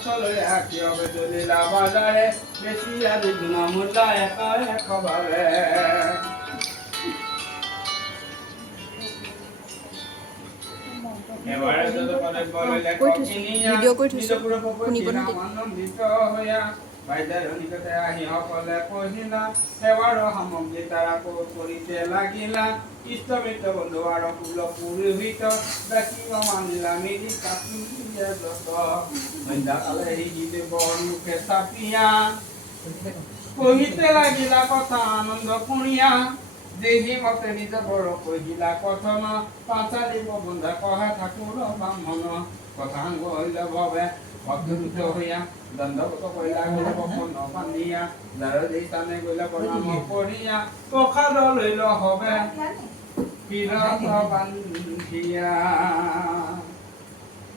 পাছলৈ আঁকি হবে দলিলা বাজাৰে বেছি আৰু গুণমূল্য একভাৱে এবাৰে যদি পদক বলিলে কখিনিয়া নিজপুৰ পপতিনা আনন্দিত হৈয়া বাইদাৰ নিকটে আহি সকলে কহিলা সেৱাৰ সামগ্ৰী তাৰা কৰিতে লাগিলা ইষ্টমিত্ৰ বন্ধু আৰু কুল পুৰোহিত দেখিব মানিলা মিলি কাটিলে যত সন্ধ্যা কালে হিজিলে বৰমুখে চাপিয়া কহিতে লাগিলা কথা আনন্দ কুণিয়া দেহি মতে নিজ বৰ কহিলা কথন পাঁচালি বন্ধা কহে ঠাকুৰ ব্ৰাহ্মণ কথাংগ হইল ভৱে অদ্ভুত হইয়া দণ্ডগত কইলা গলে বপন বান্ধিয়া যাৰ দেই স্থানে গলে প্ৰণাম কৰিয়া প্ৰসাদ লৈল হবে কিৰত বান্ধিয়া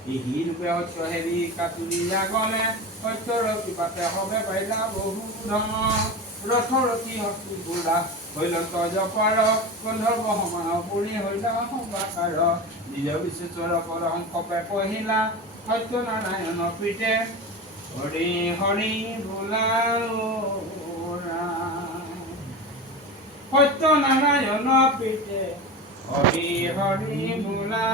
ইহি ৰূপে সত্য হেৰি কাতুৰিয়া গলে সত্যৰ কৃপাতে হবে পাইলা বহু ধন ৰথৰথী হস্তি বুঢ়া হইল তজ পাৰ গন্ধৰ্ব সমান পুৰি হইল সংবাকাৰ নিজ বিশেষৰ পৰ সংকপে কহিলা সত্যনাৰায়ণ পিতে হৰি হৰি বোলা সত্যনাৰায়ণ পিতে হৰি হৰি বোলা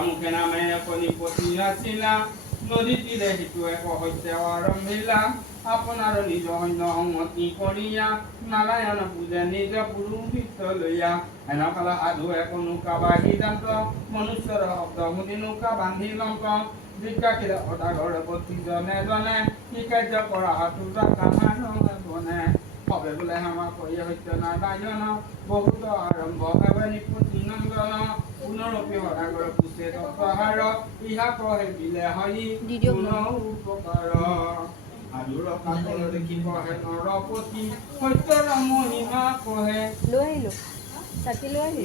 মুখে নামে কণিপতি আছিলা নদী তীৰে সিটো এক সত্য আৰম্ভিলা আপোনাৰ নিজ সৈন্য সংগতি কৰিয়া নাৰায়ণ পূজে নিজ পুৰোহিত লৈয়া হেনকালা সাধু এক নৌকা বাঢ়ি যান্ত মনুষ্যৰ শব্দ শুনি নৌকা বান্ধি লংক জিজ্ঞাসিলে সদাগৰ প্ৰতি জনে জনে কি কাৰ্য কৰা হাতোৰা কাহাৰ বনে হবে বোলে হামা কৰি সত্যনাৰায়ণ বহুত আৰম্ভ হবে নিপুতি নন্দন পুনৰপি সদাগৰ পুছে তত্ত্বহাৰ ইহা কহে বিলে হৰি পুনৰ উপকাৰ আদুৰ কাকল দেখি কহে নৰপতি সত্যৰ মহিমা কহে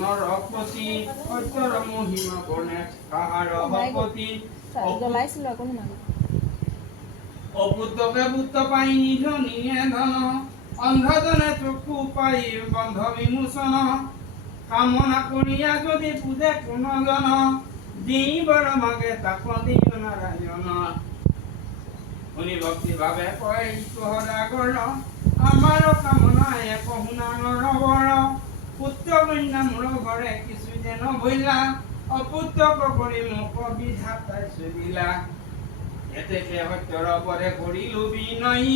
নৰপতি সত্যৰ মহিমা বনে কাহাৰ ভকতি অপুত্ৰকে পুত্ৰ পাই নিজ নিয়ে ধন অন্ধজনে চকু পাই বন্ধ বিমোচন কামনা কৰিয়া যদি পূজে কোনজন দিবৰ মাগে তাক দিন নাৰায়ণ শুনি ভক্তি ভাৱে কয় সদাগৰ আমাৰ কামনা এক শুনা নৰবৰ পুত্ৰ কন্যা মোৰ ঘৰে কিছু যেন ভৈলা অপুত্ৰক কৰি মোক বিধাতাই চলিলা এতে সত্যৰ পৰে কৰিলো বিনয়ী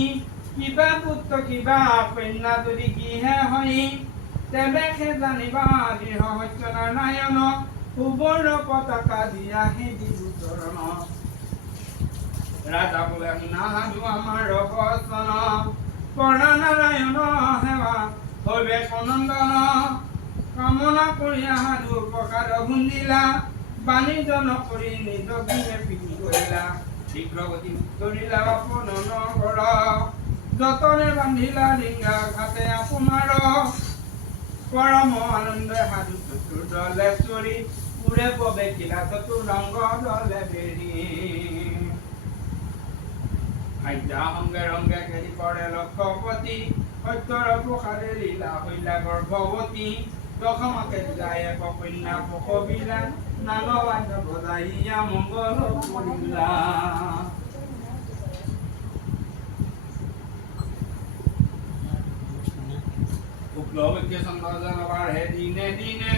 কিবা পুত্ৰ কিবা কন্যা যদি কিহে হয় তেবে সে জানিবা দৃঢ় সত্যনাৰায়ণ সুবৰ্ণ পতাকা দিয়া হে দিবু চৰণ ৰাজা বোলে শুনা সাধু আমাৰ বচন প্ৰণাৰায়ণ সেৱা হবে সনন্দন কামনা কৰি সাধু প্ৰকাশ শুনিলা বাণীজন কৰি নিজ গৃহে পিন্ধি কৰিলা শীঘ্ৰগতি কৰিলা আপোন নগৰ যতনে বান্ধিলা ডিঙা ঘাটে আপোনাৰ পৰম আনন্দ সাধু চতুৰ্দলে চৰি পুৰে প্ৰৱেশিলা চতুৰংগ দলে বেৰি আজ্ঞা সংগে ৰংগে ঘেৰি পৰে লক্ষপতি সত্যৰ প্ৰসাদে লীলা হৈলা গৰ্ভৱতী দশমকে যায় এক কন্যা পকবিলা নাগবাদ্য বজাইয়া মংগল কৰিলা শুক্লবৈক্য চন্দ্ৰজন বাঢ়ে দিনে দিনে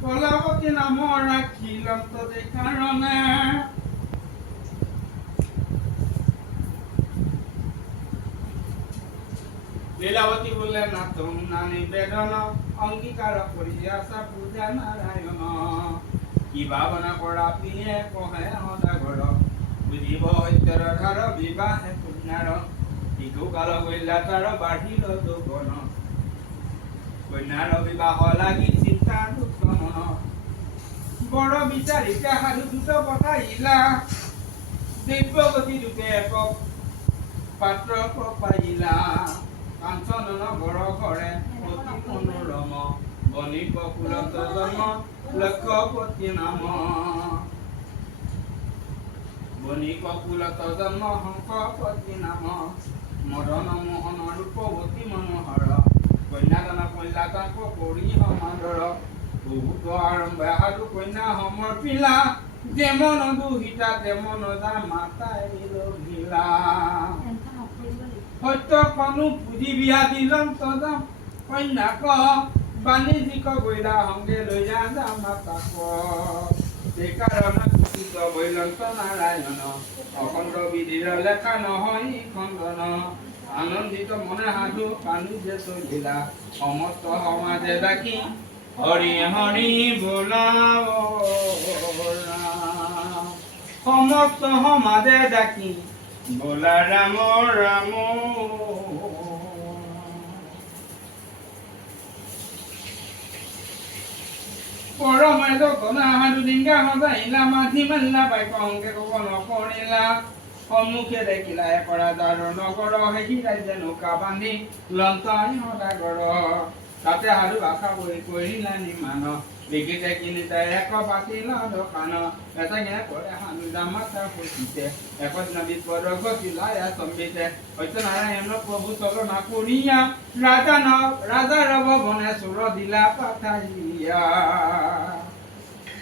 কলাৱতী নামৰ ৰাখিলম ততে কাৰণে লীলাৱতী বোলে নাথম নানি বেদন অংগীকাৰ কৰি আছা পূজা নাৰায়ণ কি ভাৱনা কৰা পিয়ে কহে সদাগৰ বুজিব সত্যৰ ধাৰ বিবাহে কন্যাৰ শিশু কাল গৈলা তাৰ বাঢ়িল যৌৱন কন্যাৰ বিবাহ লাগি চিন্তা দুখ মন বৰ বিচাৰিতে সাধু দুত পঠাইলা দিব্যগতি দুতে এক পাত্ৰ পাইলা কাঞ্চন নগৰ ঘৰে অতি মনোৰম বণিক কুলত জন্ম লক্ষপতি নাম বণিক কুলত জন্ম হংসপতি নাম মদন মোহন ৰূপৱতী মনোহৰ কন্যাদান কন্যা তাক কৰি সমাদৰ বহুত আৰম্ভ সাধু কন্যা সমৰ্পিলা যেমন দুহিতা তেমন যা মাতাই ৰহিলা সত্য কনো পুঁজি বিয়া দিলম তদম কন্যাক বাণিজ্যিক গইলা সংগে লৈ যা মাতাক সেইকাৰণে কুচিত বৈলন্ত নাৰায়ণ অখণ্ড বিধিৰ লেখা নহয় খণ্ডন আনন্দিত মনে সাধু বাণিজ্য চলিলা সমস্ত সমাজে ডাকি হৰি হৰি বোলা সমস্ত সমাজে ডাকি বোলা ৰাম ৰাম পৰমে জগনা দুলিংগা সজাইলা মাঝি মাল্লা বাইক অংকে কব নকৰিলা সন্মুখে দেখিলা একৰা দাৰ নগৰ সেই ৰাজ্যে নৌকা বান্ধি লন্তাই সদাগৰ তাতে সাধু ভাষা বহি কৰিলা নিমান দেখিতে কিনিতে এক পাতিলা দোকান এটাঙে কৰে সাধু জামাতা ফুটিছে একদিন বিপদ গতিলা চম্বিতে সত্যনাৰায়ণ প্ৰভু চলনা কৰিয়া ৰাজাৰ ভৱনে চুৰ দিলা পাঠাইয়া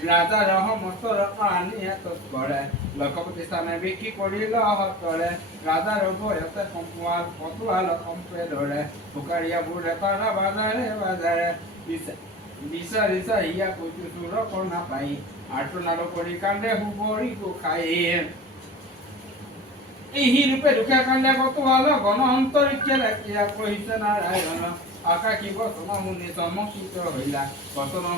ৰাজাৰ সমস্তৰ কাহানী তৎপৰে লক্ষপতি স্থানে বিক্ৰী কৰিল হতৰে ৰাজাৰ ভয়তে সম্পোৱাল পটুৱাল সম্পে ধৰে ফুকাৰীয়াবোৰে পাৰা বাজাৰে বাজাৰে বিচাৰি চাৰিয়া কৈছো চোৰ কৰ্ণা পাই আৰ্তনাদ কৰি কান্দে সুবৰি গোসাই এই ৰূপে দুখে কান্দে পটুৱাল গণ অন্তৰিক্ষে ৰাখিয়া কৈছে নাৰায়ণ আকাশী বচন মুনি চমকিত হইলা বচন